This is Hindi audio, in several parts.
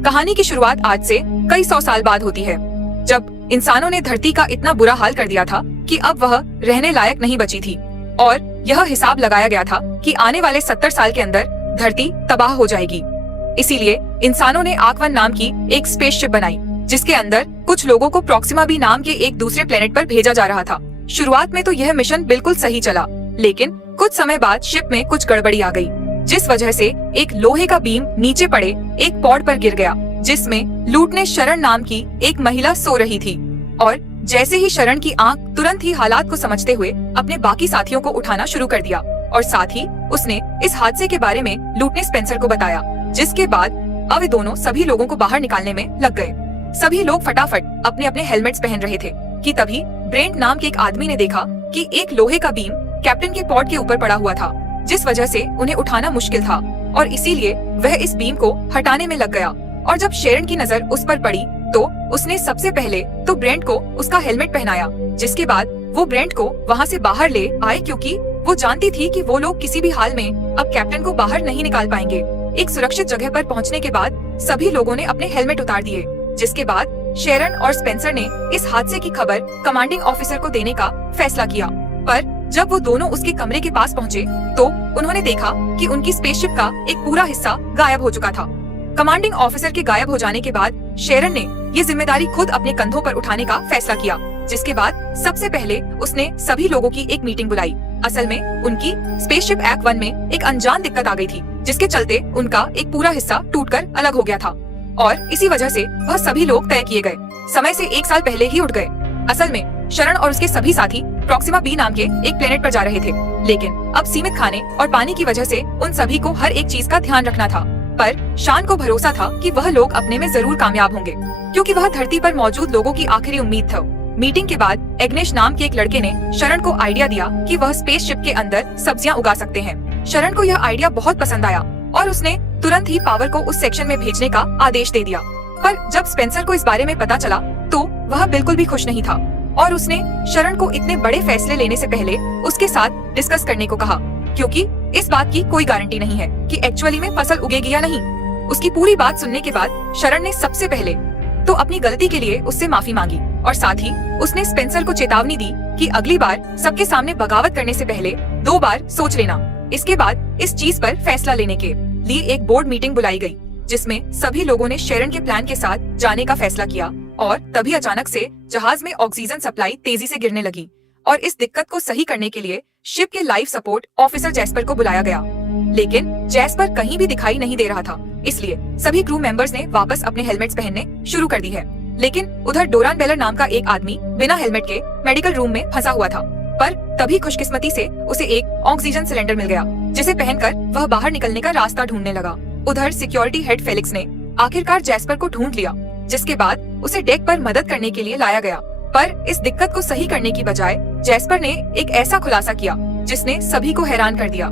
कहानी की शुरुआत आज से कई 100 साल बाद होती है, जब इंसानों ने धरती का इतना बुरा हाल कर दिया था कि अब वह रहने लायक नहीं बची थी और यह हिसाब लगाया गया था कि आने वाले 70 साल के अंदर धरती तबाह हो जाएगी। इसीलिए इंसानों ने आर्क-1 नाम की एक स्पेसशिप बनाई, जिसके अंदर कुछ लोगों को प्रॉक्सिमा बी नाम के एक दूसरे प्लेनेट पर भेजा जा रहा था। शुरुआत में तो यह मिशन बिल्कुल सही चला, लेकिन कुछ समय बाद शिप में कुछ गड़बड़ी आ गई, जिस वजह से एक लोहे का बीम नीचे पड़े एक पॉड पर गिर गया, जिसमें लूटने शरण नाम की एक महिला सो रही थी। और जैसे ही शरण की आंख तुरंत ही हालात को समझते हुए अपने बाकी साथियों को उठाना शुरू कर दिया और साथ ही उसने इस हादसे के बारे में लूटने स्पेंसर को बताया, जिसके बाद अब वे दोनों सभी लोगों को बाहर निकालने में लग गए। सभी लोग फटाफट अपने अपने हेलमेट्स पहन रहे थे कि तभी ब्रेंट नाम के एक आदमी ने देखा कि एक लोहे का बीम कैप्टन के पॉड के ऊपर पड़ा हुआ था, जिस वजह से उन्हें उठाना मुश्किल था और इसीलिए वह इस बीम को हटाने में लग गया। और जब शेरन की नजर उस पर पड़ी तो उसने सबसे पहले तो ब्रेंट को उसका हेलमेट पहनाया, जिसके बाद वो ब्रेंट को वहाँ से बाहर ले आए, क्योंकि वो जानती थी कि वो लोग किसी भी हाल में अब कैप्टन को बाहर नहीं निकाल पाएंगे। एक सुरक्षित जगह पर पहुँचने के बाद सभी लोगों ने अपने हेलमेट उतार दिए, जिसके बाद शेरन और स्पेंसर ने इस हादसे की खबर कमांडिंग ऑफिसर को देने का फैसला किया। पर जब वो दोनों उसके कमरे के पास पहुँचे तो उन्होंने देखा कि उनकी स्पेसशिप का एक पूरा हिस्सा गायब हो चुका था। कमांडिंग ऑफिसर के गायब हो जाने के बाद शेरन ने ये जिम्मेदारी खुद अपने कंधों पर उठाने का फैसला किया, जिसके बाद सबसे पहले उसने सभी लोगों की एक मीटिंग बुलाई। असल में उनकी स्पेसशिप आर्क-1 में एक अनजान दिक्कत आ गई थी, जिसके चलते उनका एक पूरा हिस्सा टूटकर अलग हो गया था और इसी वजह से वह सभी लोग तय किए गए समय से 1 साल पहले ही उठ गए। असल में शरण और उसके सभी साथी प्रॉक्सिमा बी नाम के एक प्लेनेट पर जा रहे थे, लेकिन अब सीमित खाने और पानी की वजह से उन सभी को हर एक चीज का ध्यान रखना था। पर शान को भरोसा था कि वह लोग अपने में जरूर कामयाब होंगे, क्योंकि वह धरती पर मौजूद लोगों की आखिरी उम्मीद था। मीटिंग के बाद एग्नेश नाम के एक लड़के ने शरण को आइडिया दिया कि वह स्पेसशिप के अंदर सब्जियां उगा सकते हैं। शरण को यह आइडिया बहुत पसंद आया और उसने तुरंत ही पावर को उस सेक्शन में भेजने का आदेश दे दिया। पर जब स्पेंसर को इस बारे में पता चला तो वह बिल्कुल भी खुश नहीं था और उसने शरण को इतने बड़े फैसले लेने से पहले उसके साथ डिस्कस करने को कहा, क्योंकि इस बात की कोई गारंटी नहीं है कि एक्चुअली में फसल उगेगी या नहीं। उसकी पूरी बात सुनने के बाद शरण ने सबसे पहले तो अपनी गलती के लिए उससे माफी मांगी और साथ ही उसने स्पेंसर को चेतावनी दी कि अगली बार सबके सामने बगावत करने से पहले 2 बार सोच लेना। इसके बाद इस चीज पर फैसला लेने के लिए एक बोर्ड मीटिंग बुलाई गई, जिसमें सभी लोगों ने शेरन के प्लान के साथ जाने का फैसला किया और तभी अचानक से जहाज में ऑक्सीजन सप्लाई तेजी से गिरने लगी और इस दिक्कत को सही करने के लिए शिप के लाइफ सपोर्ट ऑफिसर जैस्पर को बुलाया गया, लेकिन जैस्पर कहीं भी दिखाई नहीं दे रहा था। इसलिए सभी क्रू मेंबर्स ने वापस अपने हेलमेट्स पहनने शुरू कर दी है। लेकिन उधर डोरान बेलर नाम का एक आदमी बिना हेलमेट के मेडिकल रूम में फंसा हुआ था, पर तभी खुशकिस्मती से उसे एक ऑक्सीजन सिलेंडर मिल गया, जिसे पहनकर वह बाहर निकलने का रास्ता ढूंढने लगा। उधर सिक्योरिटी हेड फेलिक्स ने आखिरकार जैस्पर को ढूंढ लिया, जिसके बाद उसे डेक पर मदद करने के लिए लाया गया। पर इस दिक्कत को सही करने की बजाय जैस्पर ने एक ऐसा खुलासा किया जिसने सभी को हैरान कर दिया।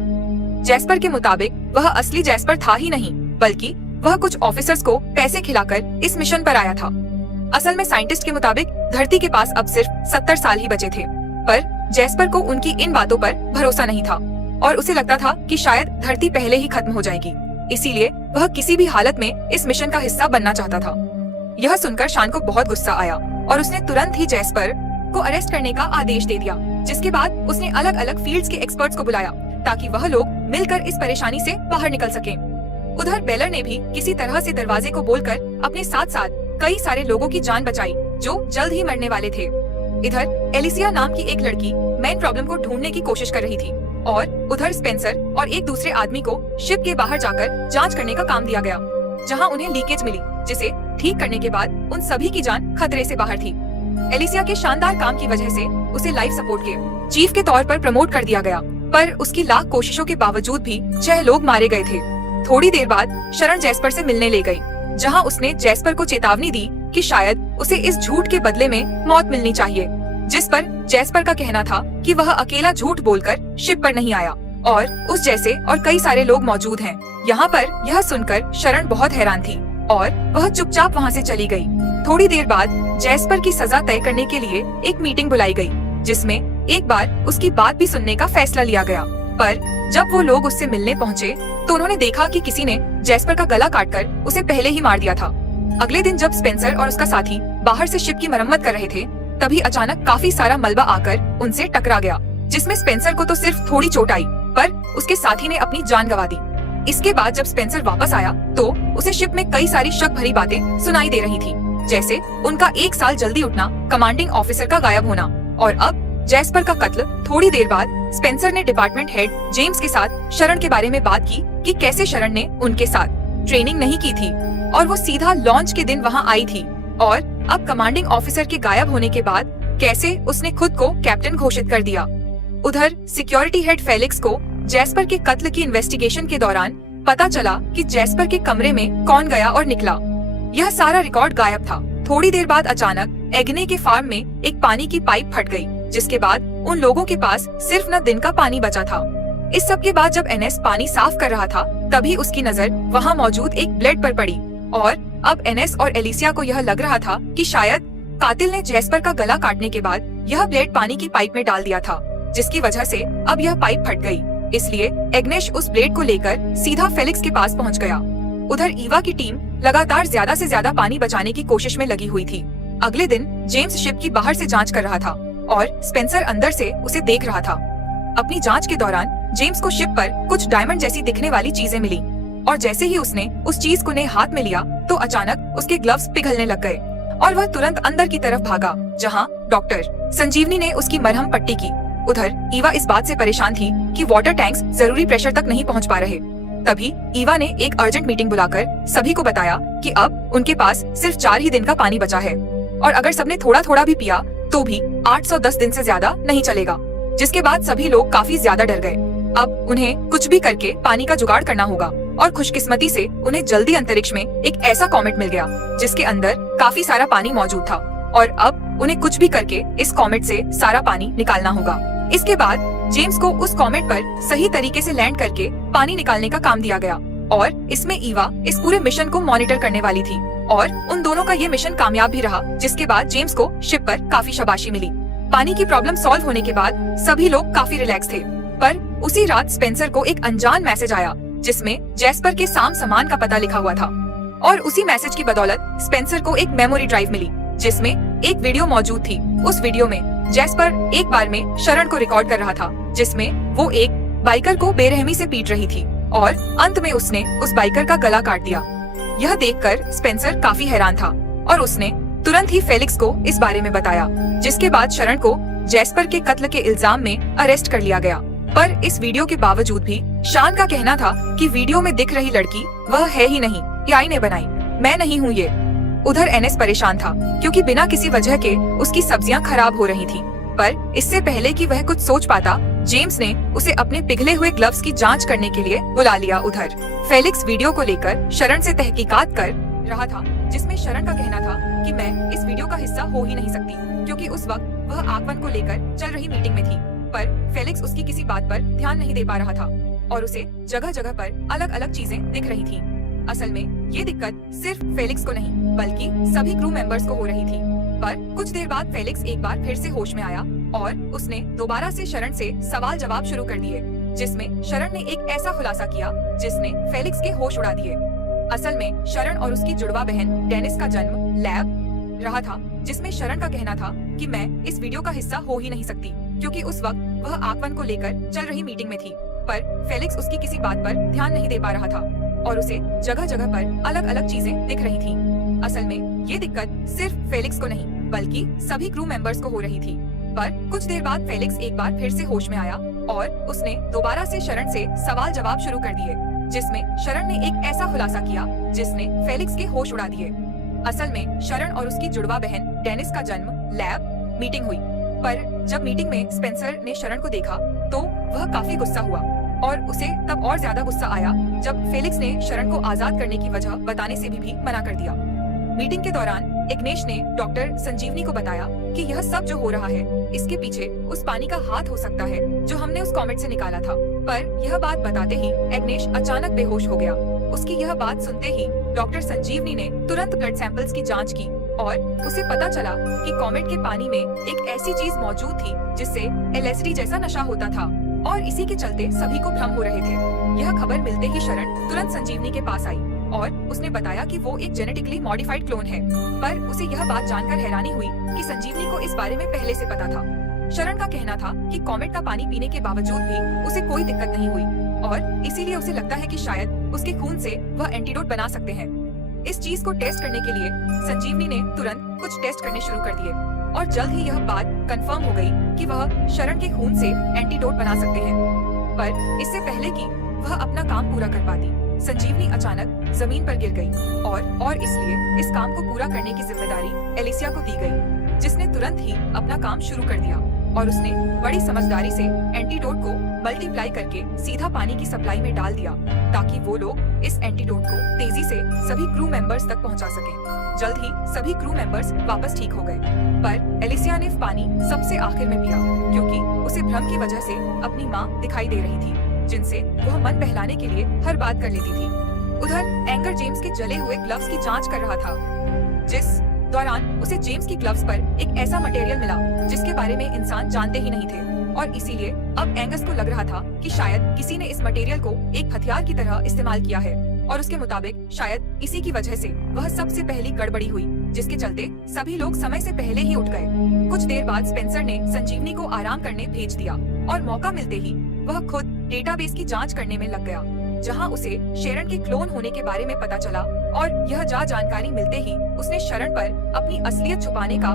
जैस्पर के मुताबिक वह असली जैस्पर था ही नहीं, बल्कि वह कुछ ऑफिसर्स को पैसे खिलाकर इस मिशन पर आया था। असल में साइंटिस्ट के मुताबिक धरती के पास अब सिर्फ 70 साल ही बचे थे, पर जैस्पर को उनकी इन बातों पर भरोसा नहीं था और उसे लगता था कि शायद धरती पहले ही खत्म हो जाएगी। इसीलिए वह किसी भी हालत में इस मिशन का हिस्सा बनना चाहता था। यह सुनकर शान को बहुत गुस्सा आया और उसने तुरंत ही जैस्पर को अरेस्ट करने का आदेश दे दिया, जिसके बाद उसने अलग अलग फील्ड्स के एक्सपर्ट्स को बुलाया ताकि वह लोग मिलकर इस परेशानी से बाहर निकल सकें। उधर बेलर ने भी किसी तरह से दरवाजे को बोलकर अपने साथ साथ कई सारे लोगों की जान बचाई जो जल्द ही मरने वाले थे। इधर एलिसिया नाम की एक लड़की मेन प्रॉब्लम को ढूंढने की कोशिश कर रही थी और उधर स्पेंसर और एक दूसरे आदमी को शिप के बाहर जाकर जांच करने का काम दिया गया, जहां उन्हें लीकेज मिली, जिसे ठीक करने के बाद उन सभी की जान खतरे से बाहर थी। एलिसिया के शानदार काम की वजह से उसे लाइफ सपोर्ट के चीफ के तौर पर प्रमोट कर दिया गया, पर उसकी लाख कोशिशों के बावजूद भी 6 लोग मारे गए थे। थोड़ी देर बाद शरण जैस्पर से मिलने ले गई, जहां उसने जैस्पर को चेतावनी दी कि शायद उसे इस झूठ के बदले में मौत मिलनी चाहिए, जिस पर जैस्पर का कहना था कि वह अकेला झूठ बोलकर शिप पर नहीं आया और उस जैसे और कई सारे लोग मौजूद हैं। यहाँ पर यह सुनकर शरण बहुत हैरान थी और वह चुपचाप वहाँ से चली गई। थोड़ी देर बाद जैस्पर की सजा तय करने के लिए एक मीटिंग बुलाई गई, जिसमें एक बार उसकी बात भी सुनने का फैसला लिया गया। पर जब वो लोग उससे मिलने पहुंचे तो उन्होंने देखा कि किसी ने जैस्पर का गला काटकर उसे पहले ही मार दिया था। अगले दिन जब स्पेंसर और उसका साथी बाहर से शिप की मरम्मत कर रहे थे, तभी अचानक काफी सारा मलबा आकर उनसे टकरा गया, जिसमें स्पेंसर को तो सिर्फ थोड़ी चोट आई, पर उसके साथी ने अपनी जान गंवा दी। इसके बाद जब स्पेंसर वापस आया तो उसे शिप में कई सारी शक भरी बातें सुनाई दे रही थी, जैसे उनका 1 साल जल्दी उठना, कमांडिंग ऑफिसर का गायब होना, और अब जैस्पर का कत्ल। थोड़ी देर बाद स्पेंसर ने डिपार्टमेंट हेड जेम्स के साथ शरण के बारे में बात की कि कैसे शरण ने उनके साथ ट्रेनिंग नहीं की थी और वो सीधा लॉन्च के दिन वहां आई थी, और अब कमांडिंग ऑफिसर के गायब होने के बाद कैसे उसने खुद को कैप्टन घोषित कर दिया। उधर सिक्योरिटी हेड फेलिक्स को जैस्पर के कत्ल की इन्वेस्टिगेशन के दौरान पता चला कि जैस्पर के कमरे में कौन गया और निकला। यह सारा रिकॉर्ड गायब था। थोड़ी देर बाद अचानक एग्ने के फार्म में एक पानी की पाइप फट गई, जिसके बाद उन लोगों के पास सिर्फ न दिन का पानी बचा था। इस सब के बाद जब एनएस पानी साफ कर रहा था, तभी उसकी नजर वहां मौजूद एक ब्लेड पर पड़ी, और अब एनएस और एलिसिया को यह लग रहा था कि शायद कातिल ने जैस्पर का गला काटने के बाद यह ब्लेड पानी की पाइप में डाल दिया था, जिसकी वजह से अब यह पाइप फट गई। इसलिए एग्नेश उस ब्लेड को लेकर सीधा फेलिक्स के पास पहुंच गया। उधर ईवा की टीम लगातार ज्यादा से ज्यादा पानी बचाने की कोशिश में लगी हुई थी। अगले दिन जेम्स शिप की बाहर से जांच कर रहा था और स्पेंसर अंदर से उसे देख रहा था। अपनी जांच के दौरान जेम्स को शिप पर कुछ डायमंड जैसी दिखने वाली चीजें मिली, और जैसे ही उसने उस चीज को हाथ में लिया तो अचानक उसके ग्लव्स पिघलने लग गए और वह तुरंत अंदर की तरफ भागा, जहां डॉक्टर संजीवनी ने उसकी मरहम पट्टी की। उधर ईवा इस बात से परेशान थी कि वाटर टैंक्स जरूरी प्रेशर तक नहीं पहुंच पा रहे। तभी ईवा ने एक अर्जेंट मीटिंग बुलाकर सभी को बताया कि अब उनके पास सिर्फ 4 ही दिन का पानी बचा है, और अगर सबने थोड़ा थोड़ा भी पिया तो भी 810 दिन से ज्यादा नहीं चलेगा। जिसके बाद सभी लोग काफी ज्यादा डर गए। अब उन्हें कुछ भी करके पानी का जुगाड़ करना होगा, और खुशकिस्मती से उन्हें जल्दी अंतरिक्ष में एक ऐसा कॉमेट मिल गया जिसके अंदर काफी सारा पानी मौजूद था, और अब उन्हें कुछ भी करके इस कॉमेट से सारा पानी निकालना होगा। इसके बाद जेम्स को उस कॉमेट पर सही तरीके से लैंड करके पानी निकालने का काम दिया गया, और इसमें ईवा इस पूरे मिशन को मॉनिटर करने वाली थी, और उन दोनों का ये मिशन कामयाब भी रहा, जिसके बाद जेम्स को शिप पर काफी शाबाशी मिली। पानी की प्रॉब्लम सॉल्व होने के बाद सभी लोग काफी रिलैक्स थे, पर उसी रात स्पेंसर को एक अनजान मैसेज आया जिसमें जैस्पर के साम सामान का पता लिखा हुआ था, और उसी मैसेज की बदौलत स्पेंसर को एक मेमोरी ड्राइव मिली जिसमें एक वीडियो मौजूद थी। उस वीडियो में जैस्पर एक बार में शरण को रिकॉर्ड कर रहा था, जिसमें वो एक बाइकर को बेरहमी से पीट रही थी, और अंत में उसने उस बाइकर का गला काट दिया। यह देखकर स्पेंसर काफी हैरान था, और उसने तुरंत ही फेलिक्स को इस बारे में बताया, जिसके बाद शरण को जैस्पर के कत्ल के इल्जाम में अरेस्ट कर लिया गया। पर इस वीडियो के बावजूद भी शान का कहना था कि वीडियो में दिख रही लड़की वह है ही नहीं, एआई ने बनाई, मैं नहीं हूँ ये। उधर एनएस परेशान था क्योंकि बिना किसी वजह के उसकी सब्जियां खराब हो रही थी, पर इससे पहले कि वह कुछ सोच पाता, जेम्स ने उसे अपने पिघले हुए ग्लव्स की जांच करने के लिए बुला लिया। उधर फेलिक्स वीडियो को लेकर शरण से तहकीकात कर रहा था, जिसमें शरण का कहना था कि मैं इस वीडियो का हिस्सा हो ही नहीं सकती, क्योंकि उस वक्त वह आगमन को लेकर चल रही मीटिंग में थी। पर फेलिक्स उसकी किसी बात पर ध्यान नहीं दे पा रहा था, और उसे जगह जगह पर अलग अलग चीजें दिख रही थी। असल में ये दिक्कत सिर्फ फेलिक्स को नहीं बल्कि सभी क्रू मेंबर्स को हो रही थी। पर कुछ देर बाद फेलिक्स एक बार फिर से होश में आया, और उसने दोबारा से शरण से सवाल जवाब शुरू कर दिए, जिसमें शरण ने एक ऐसा खुलासा किया जिसने फेलिक्स के होश उड़ा दिए। असल में शरण और उसकी जुड़वा बहन डेनिस का जन्म लैब रहा था, जिसमें शरण का कहना था कि मैं इस वीडियो का हिस्सा हो ही नहीं सकती, क्योंकि उस वक्त वह आगमन को लेकर चल रही मीटिंग में थी। पर फेलिक्स उसकी किसी बात पर ध्यान नहीं दे पा रहा था, और उसे जगह जगह पर अलग अलग चीजें दिख रही थी। असल में ये दिक्कत सिर्फ फेलिक्स को नहीं बल्कि सभी क्रू मेंबर्स को हो रही थी। पर कुछ देर बाद फेलिक्स एक बार फिर से होश में आया, और उसने दोबारा से शरण से सवाल जवाब शुरू कर दिए, जिसमें शरण ने एक ऐसा खुलासा किया जिसने फेलिक्स के होश उड़ा दिए। असल में शरण और उसकी जुड़वा बहन डेनिस का जन्म लैब मीटिंग हुई, पर जब मीटिंग में स्पेंसर ने शरण को देखा तो वह काफी गुस्सा हुआ, और उसे तब और ज्यादा गुस्सा आया जब फेलिक्स ने शरण को आजाद करने की वजह बताने से भी मना कर दिया। मीटिंग के दौरान इग्नेश ने डॉक्टर संजीवनी को बताया कि यह सब जो हो रहा है इसके पीछे उस पानी का हाथ हो सकता है जो हमने उस कॉमेट से निकाला था। पर यह बात बताते ही इग्नेश अचानक बेहोश हो गया। उसकी यह बात सुनते ही डॉक्टर संजीवनी ने तुरंत ब्लड सैंपल्स की जांच की, और उसे पता चला कि कॉमेट के पानी में एक ऐसी चीज मौजूद थी जिससे एलएसडी जैसा नशा होता था, और इसी के चलते सभी को भ्रम हो रहे थे। यह खबर मिलते ही शरण तुरंत संजीवनी के पास आई और उसने बताया कि वो एक जेनेटिकली मॉडिफाइड क्लोन है। पर उसे यह बात जानकर हैरानी हुई कि संजीवनी को इस बारे में पहले से पता था। शरण का कहना था कि कॉमेट का पानी पीने के बावजूद भी उसे कोई दिक्कत नहीं हुई और इसीलिए उसे लगता है कि शायद उसके खून से वह एंटीडोट बना सकते हैं। इस चीज को टेस्ट करने के लिए संजीवनी ने तुरंत कुछ टेस्ट करने शुरू कर दिए और जल्द ही यह बात कंफर्म हो गई कि वह शरण के खून से एंटीडोट बना सकते हैं। पर इससे पहले कि वह अपना काम पूरा कर पाती, संजीवनी अचानक जमीन पर गिर गई और इसलिए इस काम को पूरा करने की जिम्मेदारी एलिसिया को दी गई, जिसने तुरंत ही अपना काम शुरू कर दिया और उसने बड़ी समझदारी से एंटीडोट को मल्टीप्लाई करके सीधा पानी की सप्लाई में डाल दिया ताकि वो लोग इस एंटीडोट को तेजी से सभी क्रू मेंबर्स तक पहुंचा सकें। जल्द ही सभी क्रू मेंबर्स वापस ठीक हो गए, पर एलिसिया ने पानी सबसे आखिर में पिया क्योंकि उसे भ्रम की वजह से अपनी माँ दिखाई दे रही थी, जिनसे वह मन बहलाने के लिए हर बात कर लेती थी। उधर एंगर जेम्स के जले हुए ग्लव्स की जांच कर रहा था, जिस दौरान उसे जेम्स की ग्लव्स पर एक ऐसा मटेरियल मिला जिसके बारे में इंसान जानते ही नहीं थे और इसीलिए अब एंगस को लग रहा था कि शायद किसी ने इस मटेरियल को एक हथियार की तरह इस्तेमाल किया है और उसके मुताबिक शायद इसी की वजह से वह सबसे पहली गड़बड़ी हुई, जिसके चलते सभी लोग समय से पहले ही उठ गए। कुछ देर बाद स्पेंसर ने संजीवनी को आराम करने भेज दिया और मौका मिलते ही वह खुद डेटाबेस की जांच करने में लग गया, जहां उसे शरण के क्लोन होने के बारे में पता चला और यह जानकारी मिलते ही उसने शरण पर अपनी असलियत छुपाने का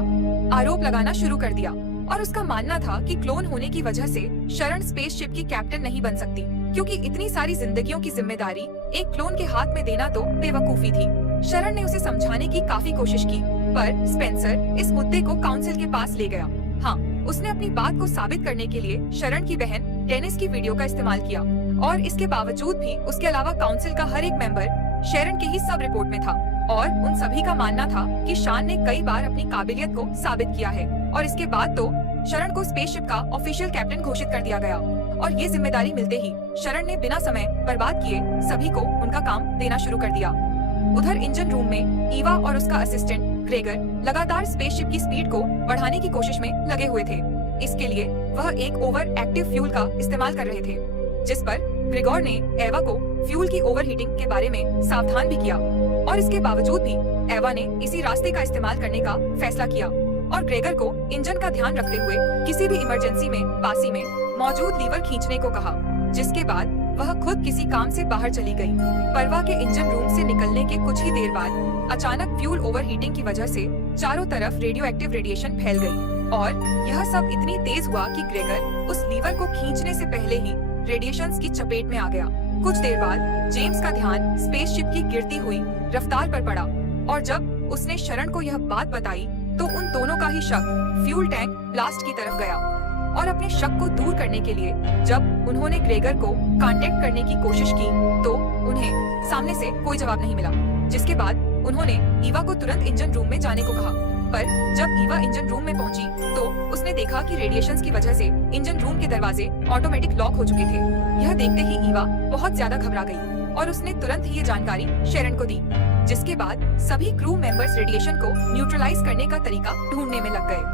आरोप लगाना शुरू कर दिया और उसका मानना था कि क्लोन होने की वजह से शरण स्पेसशिप की कैप्टन नहीं बन सकती क्योंकि इतनी सारी जिंदगियों की जिम्मेदारी एक क्लोन के हाथ में देना तो बेवकूफी थी। शरण ने उसे समझाने की काफी कोशिश की, पर स्पेंसर इस मुद्दे को काउंसिल के पास ले गया। हाँ, उसने अपनी बात को साबित करने के लिए शरण की बहन डेनिस की वीडियो का इस्तेमाल किया और इसके बावजूद भी उसके अलावा काउंसिल का हर एक मेंबर शरण के ही सब रिपोर्ट में था और उन सभी का मानना था कि शान ने कई बार अपनी काबिलियत को साबित किया है और इसके बाद तो शरण को स्पेसशिप का ऑफिशियल कैप्टन घोषित कर दिया गया और ये जिम्मेदारी मिलते ही शरण ने बिना समय बर्बाद किए सभी को उनका काम देना शुरू कर दिया। उधर इंजन रूम में ईवा और उसका असिस्टेंट ग्रेगर लगातार स्पेसशिप की स्पीड को बढ़ाने की कोशिश में लगे हुए थे। इसके लिए वह एक ओवर एक्टिव फ्यूल का इस्तेमाल कर रहे थे, जिस पर ग्रेगोर ने एवा को फ्यूल की ओवरहीटिंग के बारे में सावधान भी किया और इसके बावजूद भी एवा ने इसी रास्ते का इस्तेमाल करने का फैसला किया और ग्रेगर को इंजन का ध्यान रखते हुए किसी भी इमरजेंसी में पासी में मौजूद लीवर खींचने को कहा, जिसके बाद वह खुद किसी काम से बाहर चली गई। परवा के इंजन रूम से निकलने के कुछ ही देर बाद अचानक फ्यूल ओवरहीटिंग की वजह से चारों तरफ रेडियो एक्टिव रेडिएशन फैल गई और यह सब इतनी तेज हुआ कि ग्रेगर उस लीवर को खींचने से पहले ही रेडिएशंस की चपेट में आ गया। कुछ देर बाद जेम्स का ध्यान स्पेसशिप की गिरती हुई रफ्तार पर पड़ा और जब उसने शरण को यह बात बताई तो उन दोनों का ही शक फ्यूल टैंक ब्लास्ट की तरफ गया और अपने शक को दूर करने के लिए जब उन्होंने ग्रेगर को कांटेक्ट करने की कोशिश की तो उन्हें सामने से कोई जवाब नहीं मिला, जिसके बाद उन्होंने ईवा को तुरंत इंजन रूम में जाने को कहा। पर जब ईवा इंजन रूम में पहुंची तो उसने देखा कि रेडिएशंस की वजह से इंजन रूम के दरवाजे ऑटोमेटिक लॉक हो चुके थे। यह देखते ही ईवा बहुत ज्यादा घबरा गई और उसने तुरंत ही ये जानकारी शेरन को दी, जिसके बाद सभी क्रू मेंबर्स रेडिएशन को न्यूट्रलाइज करने का तरीका ढूंढने में लग गए।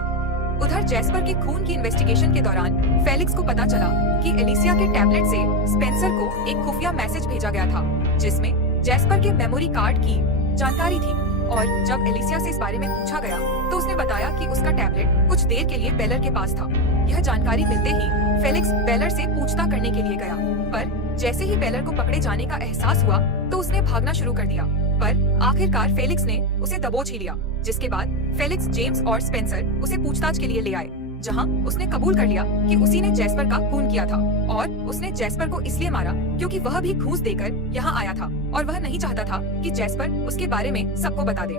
उधर जैस्पर के खून की इन्वेस्टिगेशन के दौरान फेलिक्स को पता चला कि एलिसिया के टैबलेट से स्पेंसर को एक खुफिया मैसेज भेजा गया था, जिसमें जैस्पर के मेमोरी कार्ड की जानकारी थी और जब एलिसिया से इस बारे में पूछा गया तो उसने बताया कि उसका टैबलेट कुछ देर के लिए बेलर के पास था। यह जानकारी मिलते ही फेलिक्स बेलर से पूछताछ करने के लिए गया, पर जैसे ही बेलर को पकड़े जाने का एहसास हुआ तो उसने भागना शुरू कर दिया, पर आखिरकार फेलिक्स ने उसे दबोच ही लिया, जिसके बाद फेलिक्स, जेम्स और स्पेंसर उसे पूछताछ के लिए ले आए, जहां उसने कबूल कर लिया कि उसी ने जैस्पर का खून किया था और उसने जैस्पर को इसलिए मारा क्योंकि वह भी घूस देकर यहाँ आया था और वह नहीं चाहता था कि जैस्पर उसके बारे में सबको बता दे।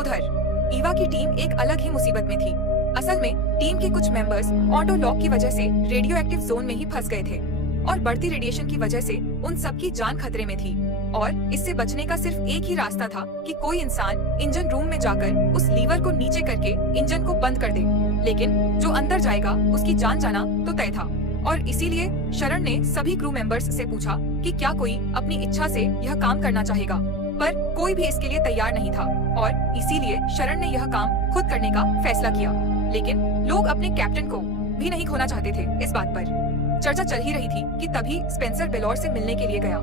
उधर ईवा की टीम एक अलग ही मुसीबत में थी। असल में टीम के कुछ मेंबर्स ऑटो लॉक की वजह से रेडियो एक्टिव जोन में ही फंस गए थे और बढ़ती रेडिएशन की वजह से उन सबकी जान खतरे में थी और इससे बचने का सिर्फ एक ही रास्ता था कि कोई इंसान इंजन रूम में जाकर उस लीवर को नीचे करके इंजन को बंद कर दे, लेकिन जो अंदर जाएगा उसकी जान जाना तो तय था। और इसीलिए शरण ने सभी क्रू मेंबर्स से पूछा कि क्या कोई अपनी इच्छा से यह काम करना चाहेगा, पर कोई भी इसके लिए तैयार नहीं था और इसीलिए शरण ने यह काम खुद करने का फैसला किया। लेकिन लोग अपने कैप्टन को भी नहीं खोना चाहते थे इस बात पर। चर्चा चल ही रही थी कि तभी स्पेंसर बेलोर से मिलने के लिए गया।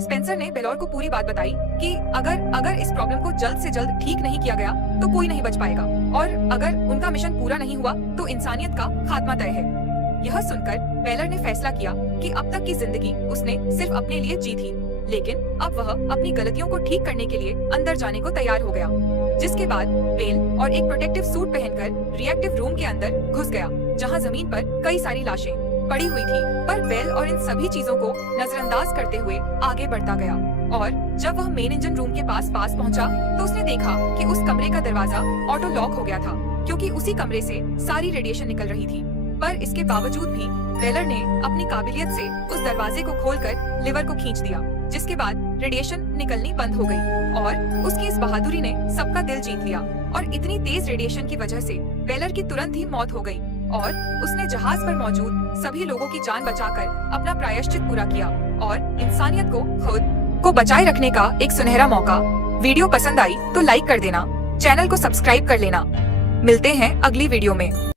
स्पेंसर ने बेलोर को पूरी बात बताई कि अगर इस प्रॉब्लम को जल्द से जल्द ठीक नहीं किया गया तो कोई नहीं बच पाएगा और अगर उनका मिशन पूरा नहीं हुआ तो इंसानियत का खात्मा तय है। यह सुनकर बेलर ने फैसला किया कि अब तक की जिंदगी उसने सिर्फ अपने लिए जी थी, लेकिन अब वह अपनी गलतियों को ठीक करने के लिए अंदर जाने को तैयार हो गया। जिसके बाद बेल और एक प्रोटेक्टिव सूट पहनकर रिएक्टिव रूम के अंदर घुस गया, जहां जमीन पर कई सारी लाशें पड़ी हुई थी। पर बेल और इन सभी चीजों को नजरअंदाज करते हुए आगे बढ़ता गया और जब वह मेन इंजन रूम के पास पहुंचा तो उसने देखा कि उस कमरे का दरवाजा ऑटो लॉक हो गया था, क्योंकि उसी कमरे से सारी रेडिएशन निकल रही थी। पर इसके बावजूद भी बेलर ने अपनी काबिलियत से उस दरवाजे को खोलकर लिवर को खींच दिया, जिसके बाद रेडिएशन निकलनी बंद हो गई और उसकी इस बहादुरी ने सबका दिल जीत लिया। और इतनी तेज रेडिएशन की वजह से बेलर की तुरंत ही मौत हो गई और उसने जहाज पर मौजूद सभी लोगों की जान बचाकर अपना प्रायश्चित पूरा किया और इंसानियत को खुद को बचाए रखने का एक सुनहरा मौका। वीडियो पसंद आई तो लाइक कर देना, चैनल को सब्सक्राइब कर लेना। मिलते हैं अगली वीडियो में।